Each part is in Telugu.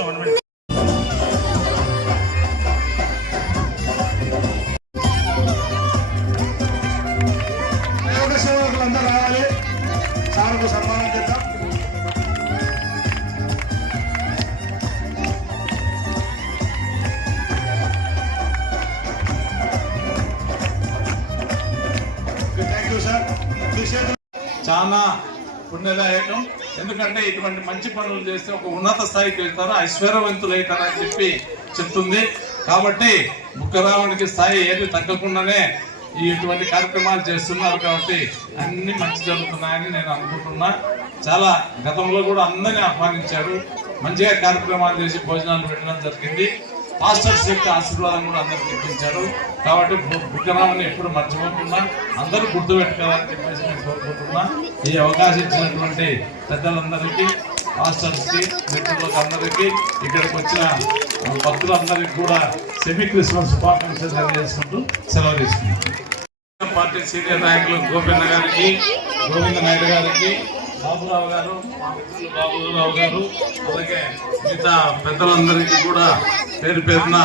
నిమిషం 1 minute. సేవకులందరూ రావాలి, సార్కు సన్మానం చేద్దాం. Thank you sir. చాలా పుణ్యదాయకం. ఎందుకంటే ఇటువంటి మంచి పనులు చేస్తే ఒక ఉన్నత స్థాయికి వెళ్తారు, ఐశ్వర్యవంతులు అవుతారని చెప్పి చెప్తుంది. కాబట్టి బుక్కరాముడికి స్థాయి ఏది తగ్గకుండానే ఇటువంటి కార్యక్రమాలు చేస్తున్నారు. కాబట్టి అన్ని మంచి జరుగుతున్నాయని నేను అనుకుంటున్నా. చాలా గతంలో కూడా అందరినీ ఆహ్వానించారు, మంచిగా కార్యక్రమాలు చేసి భోజనాలు పెట్టడం జరిగింది. పాస్టర్స్ యొక్క ఆశీర్వాదం కూడా అందరికి ఇప్పించారు. కాబట్టి బుక్కరాముని ఎప్పుడు మర్చిపోకుండా అందరూ గుర్తుపెట్టుకోవాలని చెప్పేసి నేను కోరుకుంటున్నా. ఈ అవకాశం ఇచ్చినటువంటి పెద్దలందరికీ, పాస్టర్స్కి, మిత్రులకు అందరికీ, ఇక్కడికి వచ్చిన భక్తులందరికీ కూడా సెమీ క్రిస్మస్ శుభాకాంక్షలు తెలియజేసుకుంటూ సెలవు తీసుకుంటాం. పార్టీ సీనియర్ నాయకులు గోవింద గారికి, గోవింద నాయుడు గారికి, బాబురావు గారు, మా మిత్రులు బాబురావు గారు, అలాగే మిగతా పెద్దలందరికీ కూడా పేరు పేరున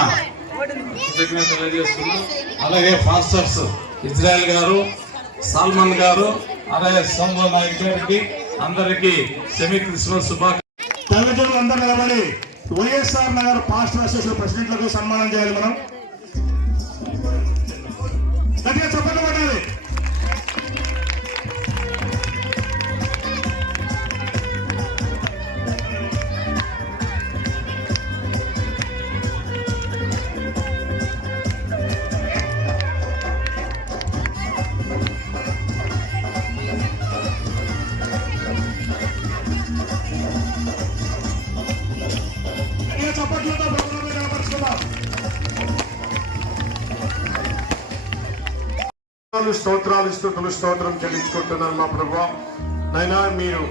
కృతజ్ఞతలు తెలియజేస్తున్నాం. అలాగే పాస్టర్స్ ఇజ్రాయెల్ గారు, సల్మాన్ గారు, అలాగే సోమవారం నాయక్ గారికి అందరికీ సెమీ క్రిస్మస్ శుభాకాంక్షలు. తల్లిదండ్రులు అందరూ నిలబడి వైఎస్ఆర్ నగర్ పాస్టర్ అసోసియేషన్ ప్రెసిడెంట్లకు సన్మానం చేయాలి. మనం గట్టిగా చప్పట్లు కొట్టాలి. స్తోత్రాలు ఇస్తూ తొలి స్తోత్రం చెల్లించుకుంటున్నాను మా ప్రభువా. నాయనా, మీరు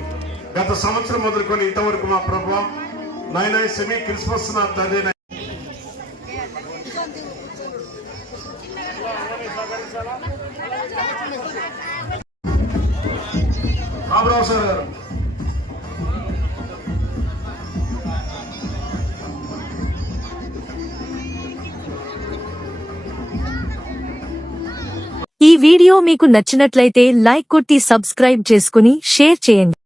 గత సంవత్సరం మొదలుకొని ఇంతవరకు మా ప్రభువా నాయనా సెమీ క్రిస్మస్ నా తండ్రి బాబురావు సార్ గారు. ఈ వీడియో మీకు నచ్చినట్లయితే లైక్ కొట్టి సబ్స్క్రైబ్ చేసుకుని షేర్ చేయండి.